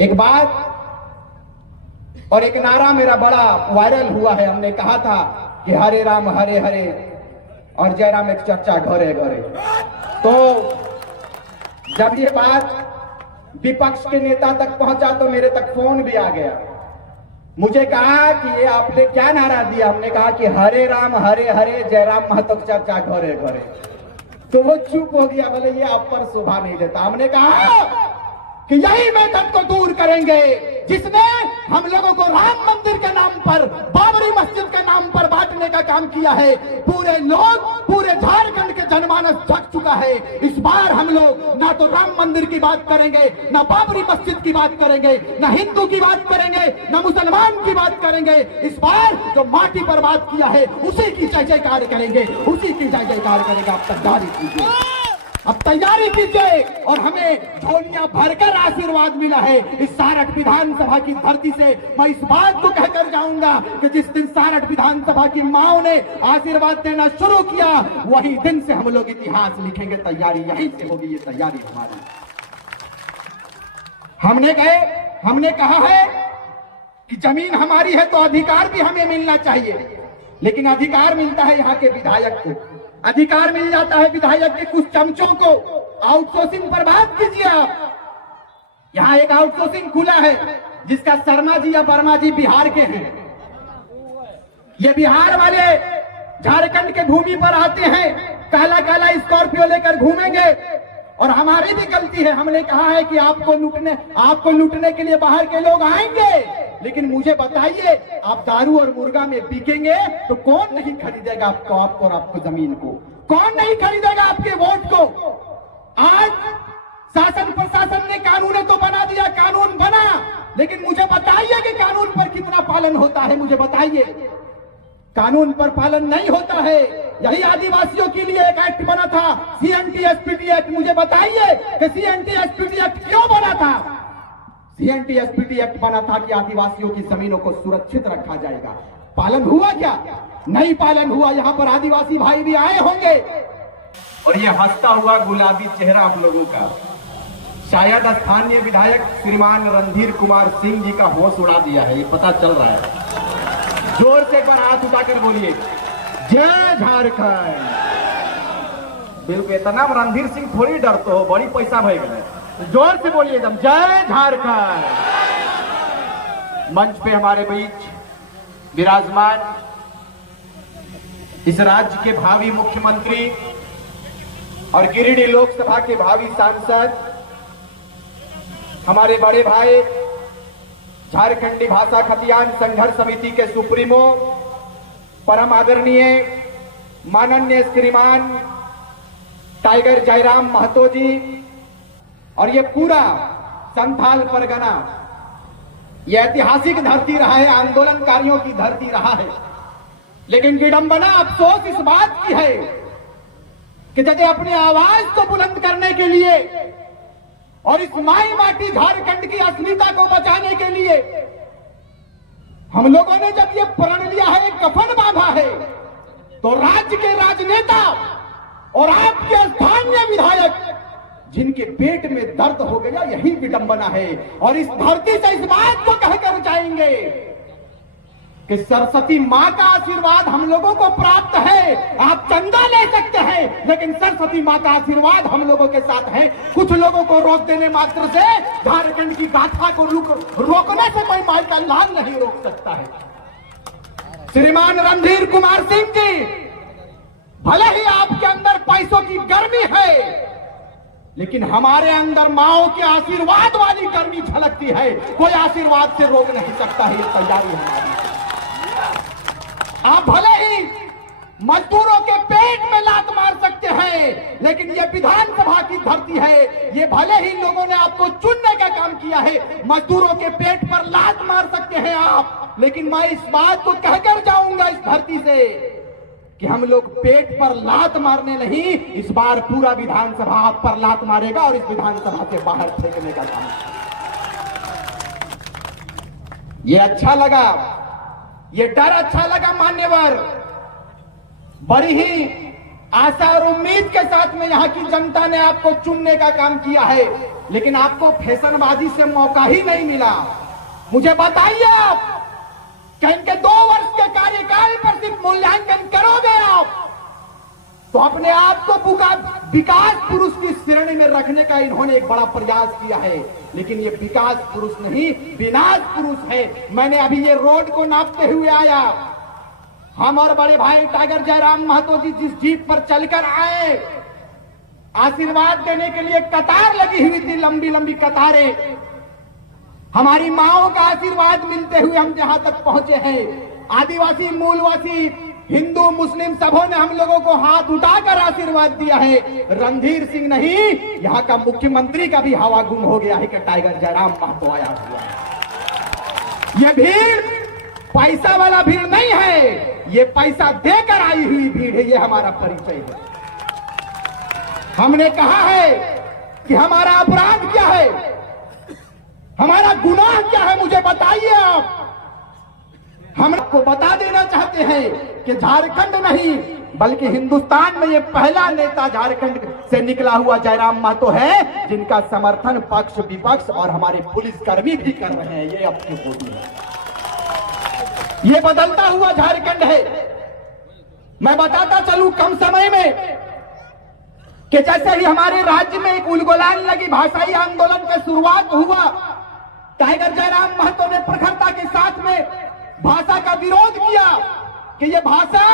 एक बात और एक नारा मेरा बड़ा वायरल हुआ है। हमने कहा था कि हरे राम हरे हरे और जय राम एक चर्चा घरे घरे। तो जब ये बात विपक्ष के नेता तक पहुंचा तो मेरे तक फोन भी आ गया। मुझे कहा कि ये आपने क्या नारा दिया? हमने कहा कि हरे राम हरे हरे जय राम महतो चर्चा घरे घरे। तो वो चुप हो गया, बोले ये आप पर शोभा नहीं देता। हमने कहा कि यही मेथड को दूर करेंगे जिसने हम लोगों को राम मंदिर के नाम पर, बाबरी मस्जिद के नाम पर बांटने का काम किया है। पूरे लोग, पूरे झारखंड के जनमानस थक चुका है। इस बार हम लोग ना तो राम मंदिर की बात करेंगे, ना बाबरी मस्जिद की बात करेंगे, ना हिंदू की बात करेंगे, ना मुसलमान की बात करेंगे। इस बार जो माटी पर बात किया है उसी की जय जयकार करेंगे, उसी की जय जयकार करेंगे। आप तैयारी कीजिए, अब तैयारी कीजिए। और हमें झोलियां भरकर आशीर्वाद मिला है इस सारठ विधानसभा की धरती से। मैं इस बात को कहकर जाऊंगा कि जिस दिन सारठ विधानसभा की माओ ने आशीर्वाद देना शुरू किया, वही दिन से हम लोग इतिहास लिखेंगे। तैयारी यहीं से होगी, ये तैयारी हमारी। हमने कहा है कि जमीन हमारी है तो अधिकार भी हमें मिलना चाहिए, लेकिन अधिकार मिलता है यहाँ के विधायक को, अधिकार मिल जाता है विधायक के कुछ चमचों को। आउटसोर्सिंग पर बात कीजिए आप। यहाँ एक आउटसोर्सिंग खुला है जिसका शर्मा जी या वर्मा जी बिहार के हैं। ये बिहार वाले झारखंड के भूमि पर आते हैं, काला काला स्कॉर्पियो लेकर घूमेंगे। और हमारी भी गलती है, हमने कहा है कि आपको लूटने के लिए बाहर के लोग आएंगे, लेकिन मुझे बताइए आप दारू और मुर्गा में बिकेंगे तो कौन नहीं खरीदेगा आपको और आपको जमीन को? कौन नहीं खरीदेगा आपके वोट को? आज शासन प्रशासन ने कानून तो बना दिया, कानून बना, लेकिन मुझे बताइए कि कानून पर कितना पालन होता है? मुझे बताइए, कानून पर पालन नहीं होता है। यही आदिवासियों के लिए एक एक्ट बना था, CNT-SPD एक्ट। मुझे बताइए कि CNT-SPD एक्ट क्यों बना था? CNT-SPD एक्ट बना था कि आदिवासियों की जमीनों को सुरक्षित रखा जाएगा। पालन हुआ क्या? नहीं पालन हुआ। यहाँ पर आदिवासी भाई भी आए होंगे और ये हंसता हुआ गुलाबी चेहरा आप लोगों का शायद स्थानीय विधायक श्रीमान रणधीर कुमार सिंह जी का होश उड़ा दिया है, ये पता चल रहा है। जोर से एक बार हाथ उठाकर बोलिए जय झारखंड। बिल्कुल, इतना रणधीर सिंह थोड़ी डरते हो, बड़ी पैसा भय गए। जोर से बोलिए एकदम जय झारखंड। मंच पे हमारे बीच विराजमान इस राज्य के भावी मुख्यमंत्री और गिरिडीह लोकसभा के भावी सांसद, हमारे बड़े भाई झारखंडी भाषा खतियान संघर्ष समिति के सुप्रीमो, परम आदरणीय माननीय श्रीमान टाइगर जयराम महतो जी, और ये पूरा संथाल परगना, ये ऐतिहासिक धरती रहा है, आंदोलनकारियों की धरती रहा है। लेकिन विडंबना, अफसोस इस बात की है कि यदि अपनी आवाज को बुलंद करने के लिए और इस माई माटी झारखंड की अस्मिता को बचाने के लिए हम लोगों ने जब ये प्रण लिया है, एक कफन बांधा है, तो राज्य के राजनेता और आपके स्थानीय विधायक जिनके पेट में दर्द हो गया, यही विडंबना है। और इस धरती से इस बात को कहकर जाएंगे कि सरस्वती मां का आशीर्वाद हम लोगों को प्राप्त है। आप चंदा ले सकते हैं, लेकिन सरस्वती मां का आशीर्वाद हम लोगों के साथ है। कुछ लोगों को रोक देने मात्र से झारखंड की गाथा को रोकने से कोई माई का लाल नहीं रोक सकता है। श्रीमान रणधीर कुमार सिंह जी, भले ही आपके अंदर पैसों की गर्मी है, लेकिन हमारे अंदर माओ के आशीर्वाद वाली गर्मी झलकती है। कोई आशीर्वाद से रोक नहीं सकता है। ये तैयारी हमारी। आप भले ही मजदूरों के पेट में लात मार सकते हैं, लेकिन ये विधानसभा की धरती है। ये भले ही लोगों ने आपको चुनने का काम किया है, मजदूरों के पेट पर लात मार सकते हैं आप, लेकिन मैं इस बात को कहकर जाऊंगा इस धरती से कि हम लोग पेट पर लात मारने नहीं, इस बार पूरा विधानसभा आप पर लात मारेगा और इस विधानसभा से बाहर फेंकने का काम। ये अच्छा लगा, ये डर अच्छा लगा मान्यवर। बड़ी ही आशा और उम्मीद के साथ में यहाँ की जनता ने आपको चुनने का काम किया है, लेकिन आपको फैशनबाजी से मौका ही नहीं मिला। मुझे बताइए आप कि इनके 2 वर्ष के कार्यकाल पर सिर्फ मूल्यांकन करोगे आप तो अपने आप को विकास पुरुष की श्रेणी में रखने का इन्होंने एक बड़ा प्रयास किया है, लेकिन ये विकास पुरुष नहीं विनाश पुरुष है। मैंने अभी ये रोड को नापते हुए आया, हम और बड़े भाई टाइगर जयराम महतो जी जिस जीप पर चलकर आए, आशीर्वाद देने के लिए कतार लगी हुई थी, लंबी लंबी कतारें। हमारी माओं का आशीर्वाद मिलते हुए हम जहां तक पहुंचे हैं। आदिवासी मूलवासी हिंदू मुस्लिम सबों ने हम लोगों को हाथ उठाकर आशीर्वाद दिया है। रणधीर सिंह नहीं, यहाँ का मुख्यमंत्री का भी हवा गुम हो गया है कि टाइगर जयराम महतो आया हुआ है। ये भीड़ पैसा वाला भीड़ नहीं है, ये पैसा देकर आई हुई भीड़ है, ये हमारा परिचय है। हमने कहा है कि हमारा अपराध क्या है, हमारा गुनाह क्या है, मुझे बताइए आप। हम आपको बता देना चाहते हैं कि झारखंड नहीं बल्कि हिंदुस्तान में ये पहला नेता झारखंड से निकला हुआ जयराम महतो है जिनका समर्थन पक्ष विपक्ष और हमारे पुलिसकर्मी भी कर रहे हैं। ये अपनी फोटो है, ये बदलता हुआ झारखंड है। मैं बताता चलूं कम समय में कि जैसे ही हमारे राज्य में एक उलगुलान लगी, भाषाई आंदोलन की शुरुआत हुआ, टाइगर जयराम महतो ने प्रखरता के साथ में भाषा का विरोध किया कि ये भाषा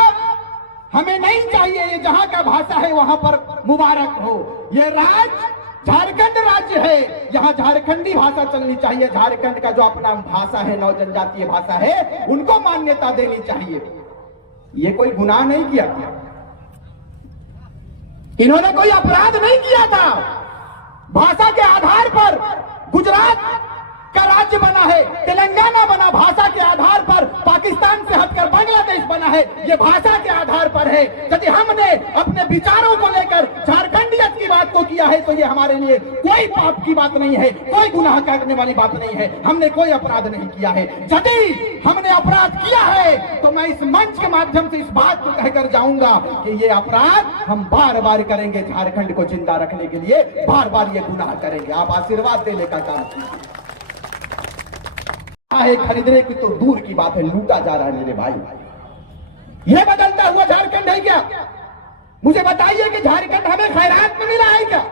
हमें नहीं चाहिए, ये जहां का भाषा है वहां पर मुबारक हो। ये राज्य झारखंड राज्य है, यहाँ झारखंडी भाषा चलनी चाहिए। झारखंड का जो अपना भाषा है, नौ जनजातीय भाषा है, उनको मान्यता देनी चाहिए। ये कोई गुनाह नहीं किया, इन्होंने कोई अपराध नहीं किया था। भाषा के आधार पर गुजरात का राज्य बना है, तेलंगाना बना भाषा के आधार पर, पाकिस्तान से हटकर बांग्लादेश बना है, ये भाषा के आधार पर है। यदि हमने अपने विचारों को लेकर झारखंडियत की बात को किया है तो ये हमारे लिए कोई पाप की बात नहीं है, कोई गुनाह करने वाली बात नहीं है, हमने कोई अपराध नहीं किया है। यदि हमने अपराध किया है तो मैं इस मंच के माध्यम से इस बात को कहकर जाऊंगा कि ये अपराध हम बार बार करेंगे, झारखंड को जिंदा रखने के लिए बार बार ये गुनाह करेंगे। आप आशीर्वाद देने का काम कीजिए। खरीदने की तो दूर की बात है, लूटा जा रहा है मेरे भाई। यह बदलता हुआ झारखंड है क्या? मुझे बताइए कि झारखंड हमें खैरात में मिला है क्या?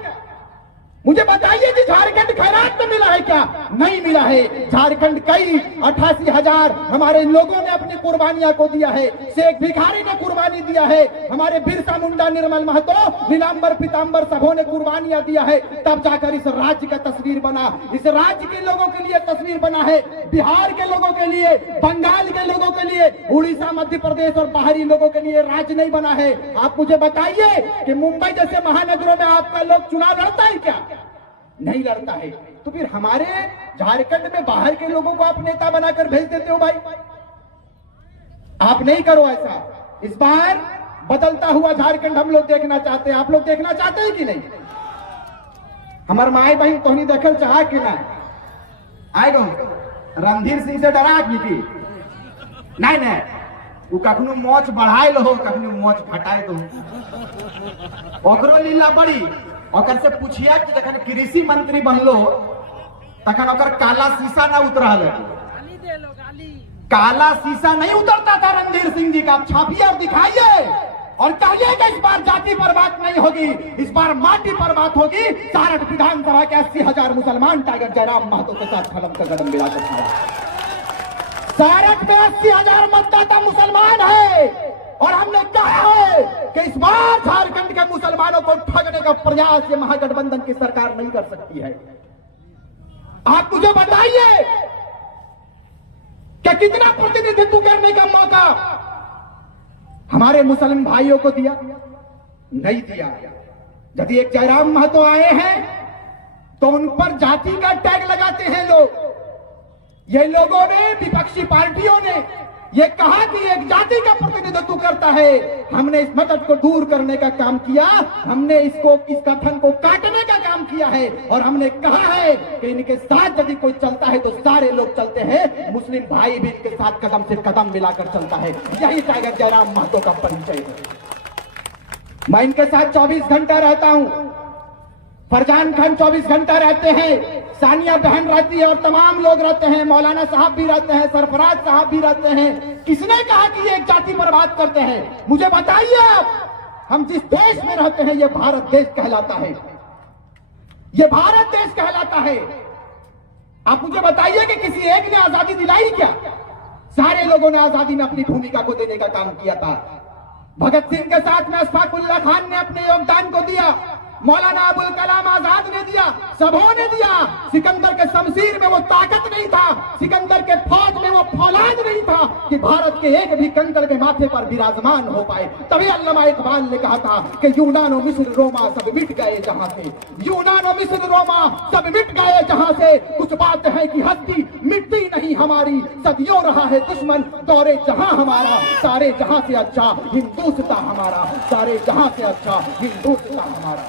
मुझे बताइए कि झारखंड खैरात में मिला है क्या? नहीं मिला है। झारखंड कई 88,000 हमारे लोगों ने अपनी कुर्बानियां को दिया है। शेख भिखारी ने कुर्बानी दिया है, हमारे बिरसा मुंडा, निर्मल महतो, नीलांबर पीतांबर सबों ने कुर्बानियां दिया है, तब जाकर इस राज्य का तस्वीर बना। इस राज्य के लोगों के लिए तस्वीर बना है, बिहार के लोगों के लिए, बंगाल के लोगों के लिए, उड़ीसा, मध्य प्रदेश और बाहरी लोगों के लिए राज्य नहीं बना है। आप मुझे बताइए कि मुंबई जैसे महानगरों में आपका लोग चुनाव लड़ता है क्या? नहीं लड़ता है। तो फिर हमारे झारखंड में बाहर के लोगों को आप नेता बनाकर भेज देते हो भाई। आप नहीं करो ऐसा। इस बार बदलता हुआ झारखंड हम लोग देखना चाहते हैं। आप लोग देखना चाहते हैं कि नहीं? हमारे माए बहन तो नहीं देखल चाह कि ना आएगा रणधीर सिंह से डरा की नहीं नहीं, वो कखनो मोच बढ़ाए लो, कखनो मोच घटाए दो, ओकरो लीला बड़ी। ओकर से पूछिया कि जखन कृषि मंत्री बनलो तखन ओकर काला शीशा ना उतरल, काला शीशा नहीं उतरता था रणधीर सिंह जी का। आप छापिए और दिखाइए और कहिए कि इस बार जाति पर बात नहीं होगी, इस बार माटी पर बात होगी। सारठ विधानसभा के 80,000 मुसलमान टाइगर जयराम महतो के साथ कदम का कदम मिलाकर खड़ा। सारठ में 80,000 मतदाता मुसलमान है और हमने कहा है कि इस बार झारखंड के मुसलमानों को ठगने का प्रयास ये महागठबंधन की सरकार नहीं कर सकती है। आप मुझे बताइए कि कितना प्रतिनिधित्व करने का मौका हमारे मुसलमान भाइयों को दिया? नहीं दिया। यदि एक जयराम महतो आए हैं तो उन पर जाति का टैग लगाते हैं लोग। ये लोगों ने, विपक्षी पार्टियों ने ये कहा कि एक जाति का प्रतिनिधित्व करता है। हमने इस मतभेद को दूर करने का काम किया, हमने इस कथन को काटने का काम किया है और हमने कहा है कि इनके साथ यदि कोई चलता है तो सारे लोग चलते हैं, मुस्लिम भाई भी इनके साथ कदम से कदम मिलाकर चलता है। यही टाइगर जयराम महतो का परिचय है। मैं इनके साथ 24 घंटा रहता हूं। फरजान खान 24 घंटा रहते हैं, सानिया बहन रहती है और तमाम लोग रहते हैं, मौलाना साहब भी रहते हैं, सरफराज साहब भी रहते हैं। किसने कहा कि ये एक जाति पर बात करते हैं? मुझे बताइए आप। हम जिस देश में रहते हैं ये भारत देश कहलाता है, ये भारत देश कहलाता है। आप मुझे बताइए कि किसी एक ने आजादी दिलाई क्या? सारे लोगों ने आजादी में अपनी भूमिका को देने का काम किया था। भगत सिंह के साथ में अशफाकुल्लाह खान ने अपने योगदान को दिया, मौलाना अबुल कलाम आजाद ने दिया, सबों ने दिया। सिकंदर के शमशीर में वो ताकत नहीं था, सिकंदर के फौज में वो फौलाद नहीं था कि भारत के एक भी कंकड़ के माथे पर विराजमान हो पाए। तभी अल्लामा इकबाल ने कहा था कि यूनान और मिस्र रोमा सब मिट गए जहां से, यूनान और मिस्र रोमा सब मिट गए जहां से। कुछ बात है कि हस्ती मिटती नहीं हमारी, सदियों रहा है दुश्मन दौरे जहां हमारा। सारे जहां से अच्छा हिंदुस्तां हमारा, सारे जहां से अच्छा हिंदुस्तां हमारा।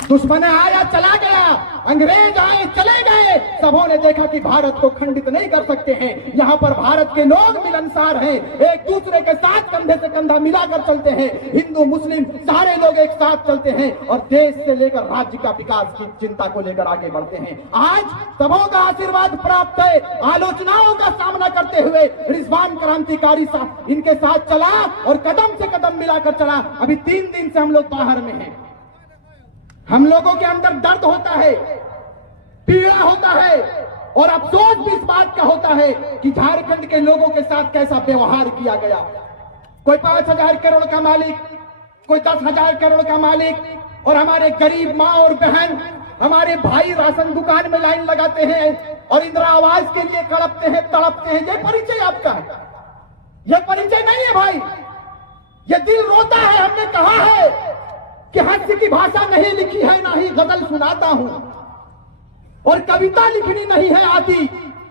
दुश्मन आया चला गया, अंग्रेज आए चले गए, सबों ने देखा कि भारत को खंडित नहीं कर सकते हैं। यहाँ पर भारत के लोग मिलनसार हैं, एक दूसरे के साथ कंधे से कंधा मिलाकर चलते हैं। हिंदू मुस्लिम सारे लोग एक साथ चलते हैं और देश से लेकर राज्य का विकास की चिंता को लेकर आगे बढ़ते हैं। आज सबों का आशीर्वाद प्राप्त है। आलोचनाओं का सामना करते हुए रिजवान क्रांतिकारी साहब इनके साथ चला और कदम से कदम मिलाकर चला। अभी 3 दिन से हम लोग बाहर में हैं। हम लोगों के अंदर दर्द होता है, पीड़ा होता है और अफसोस भी इस बात का होता है कि झारखंड के लोगों के साथ कैसा व्यवहार किया गया। कोई 5,000 करोड़ का मालिक, कोई 10,000 करोड़ का मालिक और हमारे गरीब माँ और बहन, हमारे भाई राशन दुकान में लाइन लगाते हैं और इंदिरा आवास के लिए कड़पते हैं, तड़पते हैं। ये परिचय आपका है? ये परिचय नहीं है भाई, ये दिल रोता है। हमने कहा है कि हास्य की भाषा नहीं लिखी है, ना ही गजल सुनाता हूं और कविता लिखनी नहीं है आती,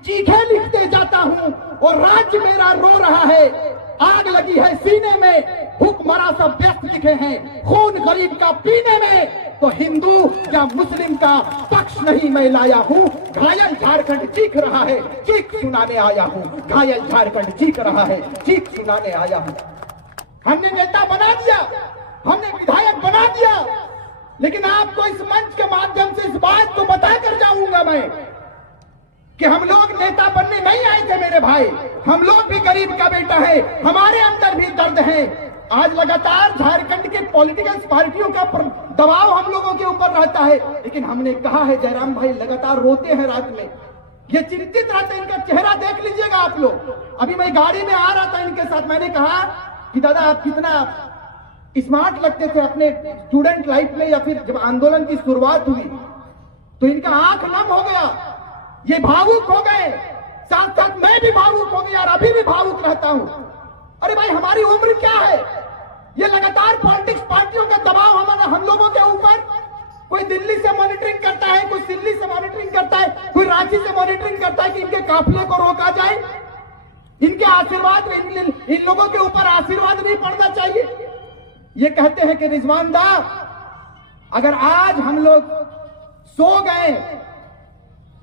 चीखे लिखते जाता हूं और राज्य मेरा रो रहा है। आग लगी है सीने में, भूखमरा सब व्यस्त लिखे हैं, खून गरीब का पीने में। तो हिंदू या मुस्लिम का पक्ष नहीं मैं लाया हूं, घायल झारखंड चीख रहा है, चीख सुनाने आया हूं। घायल झारखंड चीख रहा है, चीख सुनाने आया हूं। हमने नेता बना दिया, हमने विधायक बना दिया, लेकिन आपको इस मंच के माध्यम से इस बात को बताकर जाऊंगा मैं कि हम लोग नेता बनने नहीं आए थे मेरे भाई। हम लोग भी गरीब का बेटा है, हमारे अंदर भी दर्द है। आज लगातार झारखंड के पॉलिटिकल पार्टियों का दबाव हम लोगों के ऊपर रहता है, लेकिन हमने कहा है जयराम भाई लगातार रोते हैं रात में, ये चिंतित रहते हैं। इनका चेहरा देख लीजिएगा आप लोग। अभी मैं गाड़ी में आ रहा था इनके साथ, मैंने कहा कि दादा आप कितना स्मार्ट लगते थे अपने स्टूडेंट लाइफ में, या फिर जब आंदोलन की शुरुआत हुई तो इनका आंख नम हो गया, ये भावुक हो गए। साथ साथ मैं भी भावुक हो गया और अभी भी भावुक रहता हूं। अरे भाई हमारी उम्र क्या है? ये लगातार पॉलिटिक्स पार्टियों का दबाव हम लोगों के ऊपर, कोई दिल्ली से मॉनिटरिंग करता है, कोई दिल्ली से मॉनिटरिंग करता है, कोई रांची से मॉनिटरिंग करता है कि इनके काफिले को रोका जाए। इनके आशीर्वाद, इन लोगों के ऊपर आशीर्वाद नहीं पड़ना चाहिए। ये कहते हैं कि रिजवान दा अगर आज हम लोग सो गए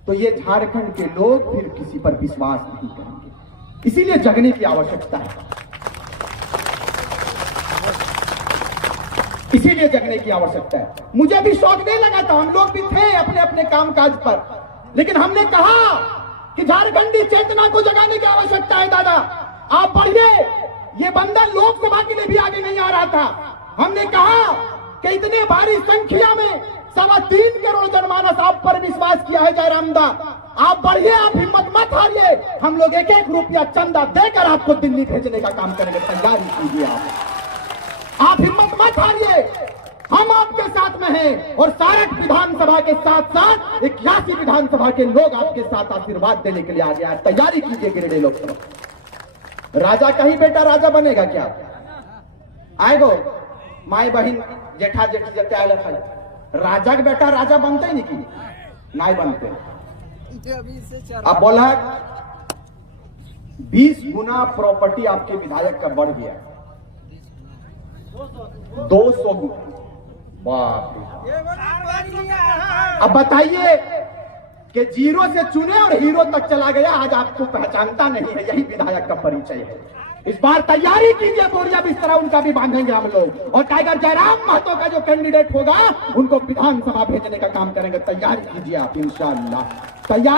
तो ये झारखंड के लोग फिर किसी पर विश्वास नहीं करेंगे। इसीलिए जगने की आवश्यकता है, इसीलिए जगने की आवश्यकता है। मुझे भी शौक नहीं लगा था, हम लोग भी थे अपने अपने कामकाज पर, लेकिन हमने कहा कि झारखंडी चेतना को जगाने की आवश्यकता है। दादा आप बढ़िए, ये बंदा लोकसभा के लिए भी आगे नहीं आ रहा था। हमने कहा कि इतने भारी संख्या में 3.25 करोड़ जनमानस आप पर विश्वास किया है जयराम दा, आप बढ़िए, आप हिम्मत मत हारिए। हम लोग 1-1 रुपया चंदा देकर आपको दिल्ली भेजने का काम करेंगे, तैयारी कीजिए। आप हिम्मत मत हारिए, हम आपके साथ में हैं और सारक विधानसभा के साथ साथ 81 विधानसभा के लोग आपके साथ आशीर्वाद देने के लिए आ गया। तैयारी कीजिए गिरिडीह लोकसभा। राजा का ही बेटा राजा बनेगा क्या? आएगो माई बहन जेठा जेठी जते आयल है, राजा के बेटा राजा बनते नहीं कि नहीं बनते। अब बोला 20 गुना प्रॉपर्टी आपके विधायक का बढ़ गया, 200 गुना। बाप रे। अब बताइए कि जीरो से चुने और हीरो तक चला गया, आज आपको पहचानता नहीं है। यही विधायक का परिचय है। इस बार तैयारी कीजिए, बोरिया बिस्तरा उनका भी बांधेंगे हम लोग, और टाइगर जयराम महतो का जो कैंडिडेट होगा उनको विधानसभा भेजने का काम करेंगे। तैयारी कीजिए आप, इंशाअल्लाह तैयारी।